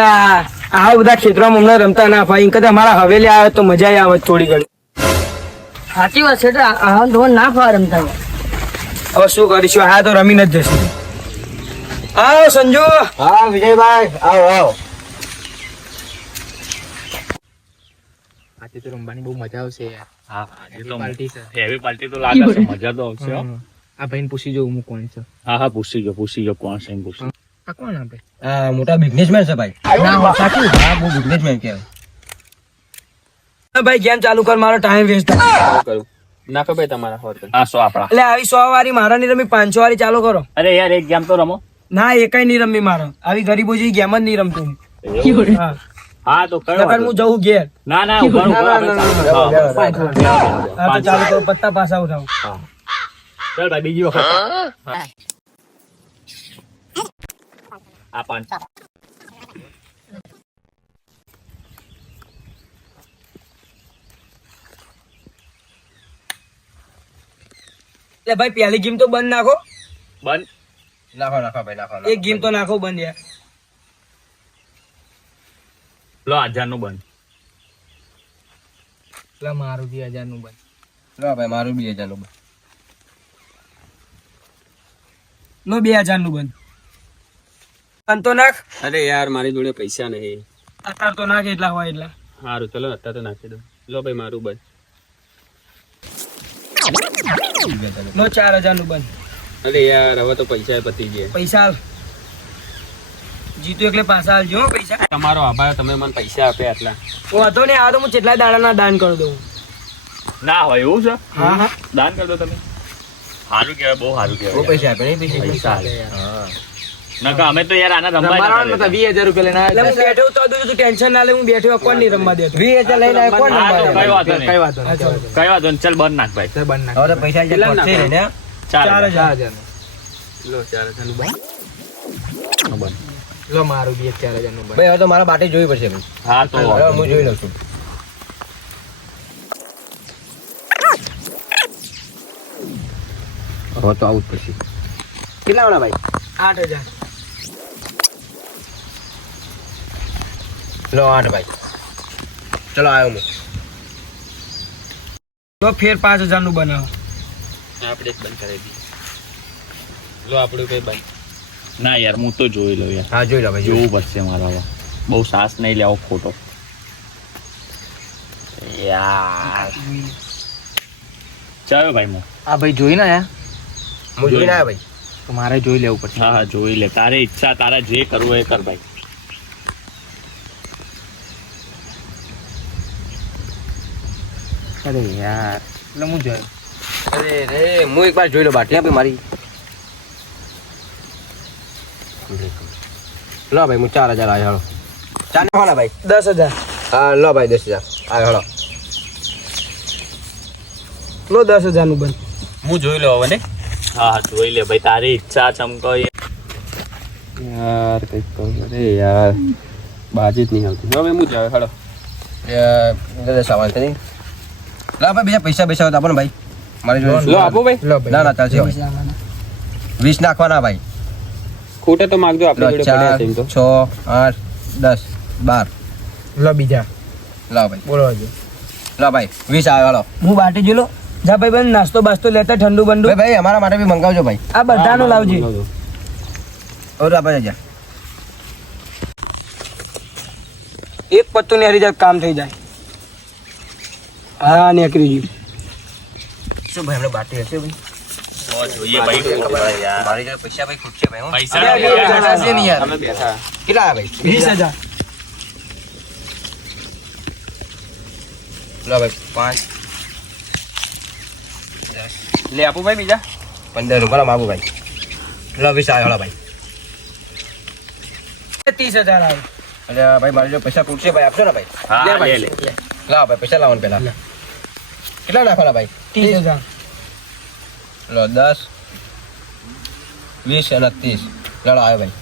આ આ બધા ક્ષેત્રમાં અમને રમતા ના ફાય કદાચ મારા હવેલી આવે તો મજા આવે થોડી ઘણી. સાચી વાત છે આ ધોન ના ફાવે રમતા હવે શું કરીશું? હા તો રમી જ જશે. આવો સંજુ. હા વિજયભાઈ આવો આવો. આજે તો રમવાની બહુ મજા આવશે હા એ તો પાર્ટી છે. હેવી પાર્ટી તો લાગે છે મજા તો આવશે આ ભાઈને પૂછી જો હું કોણ છે. હા હા પૂછી જો પૂછી જો કોણ છે પૂછી. આ કોણ આપણે આ મોટા બિઝનેસમેન છે ભાઈ. ના સાચું હા બહુ બિઝનેસમેન કહેવાય. ભાઈ ગેમ ચાલુ કર? મારો ટાઈમ વેસ્ટ કરું. નાખો ભાઈ તમારા હોર આ સો આપણા. એટલે આવી સો વાળી મારા ની રમી પાંચસો વાળી ચાલુ કરો. અરે યાર એક ગેમ તો રમો. ના એકાઈ નહીં રમી મારો. આવી ગરીબો જેવી ગેમ જ નહીં રમતું હા. હા. તો કરો હું જવું ઘેર. ના ના ચાલુ કરો. હા તો ચાલુ કરો. પત્તા પાસા ઉઠાવું. ચાલ ભાઈ બીજી વખત. આ પાંચ એટલે ભાઈ પહેલી ગેમ તો બંધ નાખો. બંધ? નાખો નાખો ભાઈ નાખો એક ગેમ તો નાખો બંધ યાર. લો હજારનું બંધ. એટલે મારું બી હજારનું બંધ. ના ભાઈ મારું બી હજારનું લો બે હજારનું બંધ. બંધ તો નાખ. અરે યાર મારી જોડે પૈસા નહીં. અત્યારે તો નાખ એટલા હોય એટલા. સારું ચલો અત્યારે તો નાખી દો લો ભાઈ મારું બંધ. લો ચાર હજારનું બંધ. અરે યાર હવે તો પૈસા પતી ગયા. પૈસા જીતું એટલે પાછા આવજો હો પૈસા. તમારો આભાર તમે મને પૈસા આપ્યા એટલા. હું વાંધો નહીં આ તો હું જેટલા દાડાના દાન કરી દઉં. ના હોય એવું છે? હા હા. દાન કરી દો તમે. સારું કહેવાય બહુ સારું બહુ કહેવાય પૈસા આપે નહીં પૈસા. પૈસા હા. નકર અમે તો યાર આના રમવા. વીસ હજાર રૂપિયા લઈને એટલે હું બેઠો તો તું ટેન્શન ના લે હું બેઠો કોણ નહીં રમવા દેતો? વીસ લઈને આવ્યો કોણ રમવા કઈ વાંધો કઈ નહીં. વાંધો કઈ નહીં ચાલ બંધ નાખ ભાઈ. ચલ બંધ નાખ હવે પૈસા જે પડશે ને ચાર ચાર હજાર. ચાર હજાર. નું લો ચાર હજારનું બંધ બંધ. લો મારું બી એક ચાર હજારનું બંધ ભાઈ હવે તો મારા બાટે જોઈ પડશે હા તો હવે હું જોઈ લઉં છું. હવે તો આવું જ પછી કેટલા વાળા ભાઈ? આઠ હજાર. લો આઠ ભાઈ. ચલો આવ્યો હું. તો ફેર પાંચ હજારનું બનાવો આપણે જ બંધ કરાવી દઈએ. લો આપણું કઈ બંધ. ના યાર હું તો જોઈ લઉં યાર. હા જોઈ લો ભાઈ જોઈ જોવું પડશે મારા બહુ સાસ નહીં લેવો ખોટો. યાર. ચાલો ભાઈ હું આ ભાઈ જોઈ ને યાર હું જોઈ ના ભાઈ. તો મારે જોઈ લેવું પડશે. હા હા જોઈ લે. તારે ઈચ્છા તારા જે કરવું એ કર ભાઈ. અરે યાર. એટલે હું જોઈ. અરે રે હું એક વાર જોઈ લો બાટલી. આપી મારી. લો ભાઈ હું ચાર હજાર આવ્યો હળો ચાર ને ભાઈ. દસ હજાર. હા લો ભાઈ દસ હજાર. આવ્યો હળો લો દસ હજારનું બંધ. હું જોઈ લો હવે ને? હા હા જોઈ લે ભાઈ તારી ઈચ્છા ચમકો એ. યાર કંઈક કહું અરે યાર બાજી જ નહીં આવતી. હવે હું જાવ હળો સામાન નહીં લા ભાઈ બીજા પૈસા પૈસા આપો ને ભાઈ. મારે જોઈએ લો આપો ભાઈ. લો ના ના ચાલશે ભાઈ વીસ નાખવાના ભાઈ. ખોટે તો માગજો આપણે જોડે પડ્યા ચાર છે તો. છ આઠ દસ બાર. લો બીજા. લો ભાઈ. બોલો હજુ લો ભાઈ વીસ આવ્યો લો હું બાટી જોઈ લો. જા ભાઈ બંધ નાસ્તો બાસ્તો લેતા ઠંડુ બંડુ. ભાઈ ભાઈ અમારા માટે બી મંગાવજો ભાઈ. આ બધાનું લાવજે. ઓર આપણે જા એક પત્તું ની હરી જાય કામ થઈ જાય. હા નીકળી ગયું. શું ભાઈ હમણાં બાટી હશે ભાઈ? જોઈએ ભાઈ. યાર મારી જોડે પૈસા ભાઈ ખૂટશે ભાઈ હો. પૈસા અરે, અરે, અરે, અરે, છે નહીં યાર. અમે બેઠા. કેટલા આવ્યા ભાઈ? વીસ હજાર. લો ભાઈ પાંચ લે આપો ભાઈ બીજા? પંદર રૂપિયા માગું ભાઈ. લો વીસ આવ્યો હળો ભાઈ. ત્રીસ હજાર આવે. એટલે ભાઈ મારી જોડે પૈસા ખૂટશે ભાઈ આપશો ને ભાઈ? હા લે ભાઈ. લે લાવો ભાઈ પૈસા લાવો ને પેલા. કેટલા નાખવાના ભાઈ? ત્રીસ હજાર. લો દસ. વીસ અને ત્રીસ. લડો આવ્યો ભાઈ.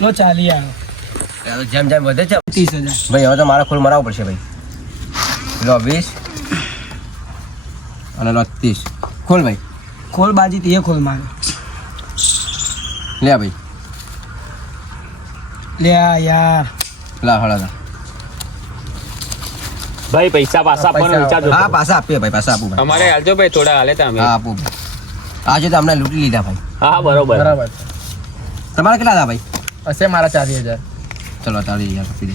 લો ચાલી આવ્યો. જેમ જેમ વધે છે. ત્રીસ હજાર. ભાઈ હવે તો મારા ખોલ મરાવવું પડશે ભાઈ. લો વીસ. અને લો ત્રીસ. ખોલ ભાઈ. ખોલ બાજી તે ખોલ મારે. લે ભાઈ. લે આ યાર. લા હળા. ભાઈ પૈસા પાછા આપવાનો વિચારજો હા પાછા આપીએ ભાઈ પાછા આપું અમારે હાલજો ભાઈ થોડા હાલે તમે હા આપું આજે તો અમને લૂંટી લીધા ભાઈ. હા બરોબર. બરાબર. તમારા કેટલા હતા ભાઈ? હશે મારા ચાલીસ હજાર. ચલો ચાલીસ હજાર આપી દે.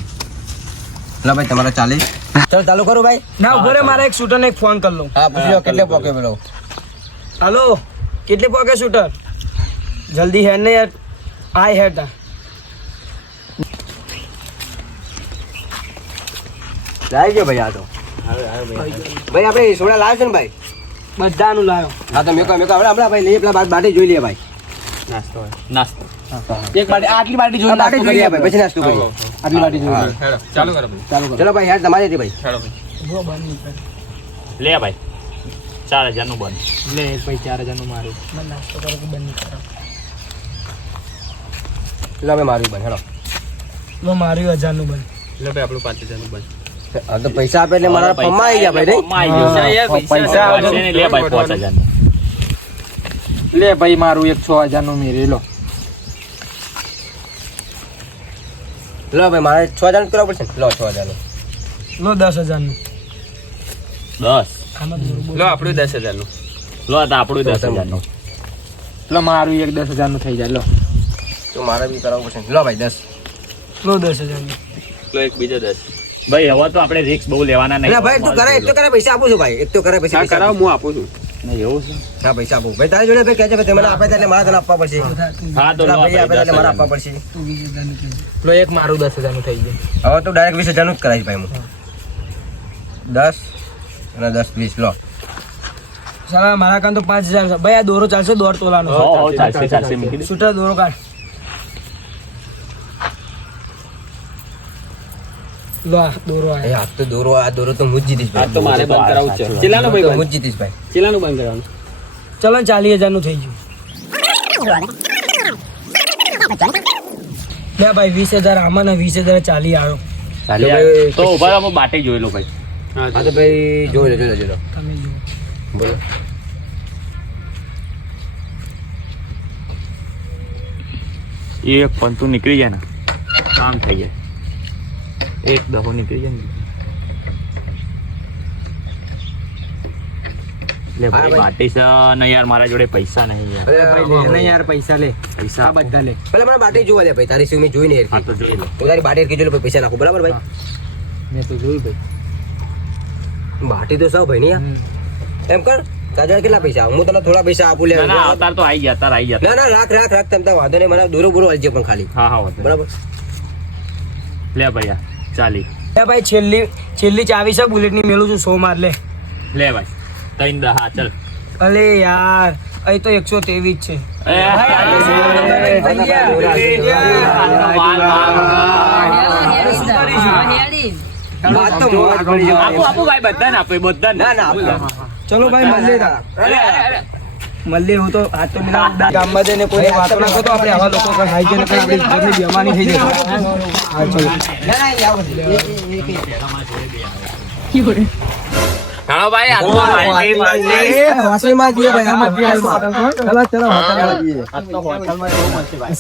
લા ભાઈ તમારા ચાલીસ. ચલો ચાલુ કરું ભાઈ. ના ઊભો રે મારા એક શૂટરને એક ફોન કરી લઉં. હા પૂછી કેટલે પોકે પેલો? હલો કેટલી પોકે શૂટર? જલ્દી હેડ ને યાર. આય હેડ. તા લાવી ગયો ભાઈ આ તો. ભાઈ આપણે સોડા લાવ્યો છે ને ભાઈ? બધાનું લાવ્યો હા તો મેકો મેકો. આપણે હમણાં ભાઈ લઈએ પેલા બાટી જોઈ લઈએ ભાઈ. નાસ્તો હોય. નાસ્તો. એક બાટી આટલી બાટી જોઈ બાટી જોઈ ભાઈ પછી નાસ્તો કરીએ. આટલી બાટી જોઈ ચાલુ કરો ભાઈ. ચાલુ ચલો ભાઈ યાર તમારી હતી ભાઈ. ચાલો ભાઈ. લે ભાઈ. ચાર હજારનું બંધ. લે ભાઈ ચાર હજારનું મારું ચલો ભાઈ મારું બંધ. હેડો. લો માર્યું હજારનું બન લે ભાઈ આપણું પાંચ હજારનું બંધ. તો પૈસા આપે એટલે મારા પમ્મા આવી ગયા ભાઈ નહીં? પૈસા ને, લે ભાઈ પાંચ હજાર લે ભાઈ મારું એક છ હજારનું મેરી લો લો ભાઈ મારે છ હજાર કરવા પડશે લો છ હજાર લો દસ હજારનું. દસ? લો આપણું દસ હજારનું. લો તો આપણું દસ હજારનું લો મારું એક દસ હજારનું થઈ જાય. લો. તો મારે બી કરાવવું પડશે લો ભાઈ દસ. લો દસ હજારનું. લો એક બીજો દસ. ભાઈ હવે તો આપણે રિક્સ બહુ લેવાના નહીં. ભાઈ તું કરે એક તો કરે પૈસા આપું છું ભાઈ. એક તો કરે પૈસા કરાવ હું આપું છું. એવું છે? હા પૈસા આપું. ભાઈ તારી જોડે ભાઈ કહે છે ભાઈ મને આપે એટલે તને આપવા પડશે. હા તો ભાઈ આપે છે ભાઈ એટલે મારે દસ આપવા પડશે. લો એક મારું દસ હજારનું થઈ જાય હવે તો ડાયરેક્ટ વીસ હજારનું જ કરાવીશ ભાઈ હું. દસ અને દસ વીસ લો. સાલા મારા કાન તો પાંચ હજાર ભાઈ આ દોરો ચાલશે દોઢ તોલાનો. ચાલશે દોરો કાઢ. લો આ દોરો આ. એ તો દોરો આ દોરો તો હું જ જીતીશ આ તો મારે બંધ કરાવવું છે. ચેલાનું ભાઈ તો બંધ. જ જીતીશ ભાઈ. ચેલાનું બંધ કરાવવાનું. ચલો ચાલી હજારનું થઈ ગયું. લે ભાઈ વીસ હજાર આમાં ને વીસ હજાર ચાલી આવ્યો ચાલી તો. ઊભા રહો, બાટે જોઈ લો ભાઈ. હા તો ભાઈ જોઈ લો જોઈ લો જોઈ લો. તમે જુઓ. બોલો. એ એક પંતુ નીકળી જાય ને કામ થઈ જાય. એક દહો નીકળી જાય ને. લે હા ભાઈ. બાટી છે ને યાર મારા જોડે પૈસા નહીં યાર. અરે ભાઈ લે ને યાર પૈસા લે. પૈસા આ બધા લે. પેલા મને બાટી જોવા દે ભાઈ. તારી સિવ મેં જોઈ નહીં હા. તો જોઈ લો. તો તારી બાટી જોઈ લો, પૈસા નાખું. બરાબર ભાઈ? મેં તો જોયું ભાઈ. બાટી તો સૌ ભાઈ નહીં એમ કર તાજા કેટલા પૈસા? હું તને થોડા પૈસા આપું લે. ના ના તો આવી ગયા તાર આવી ગયા. ના ના રાખ રાખ રાખ તમ તાર વાંધો નહીં. મને દોરો બોરો આવી પણ ખાલી. હા હા બરાબર? લે ભાઈ આ, ચાલી લે ભાઈ છેલ્લી છેલ્લી ચાવી છે બુલેટની મેલું છું સો માર લે લે ભાઈ ત્રણ દહા ચલ અલે યાર અહીં તો એકસો ત્રેવીસ છે. ચલો ભાઈ મળીએ તા. મળીએ હું તો હાથ તો મિલાવું. ગામમાં જઈને કોઈ વાત ના કરતો આપણે આવા લોકો પર હાઈ જઈને આપણી ઘરની બેમાની થઈ જાય હા ચલો ના ના એ આવો. હાલો ભાઈ આ તો મારી ભાઈ એ હોટલમાં જઈએ ભાઈ આમાં. ચલો ચલો હોટલમાં જઈએ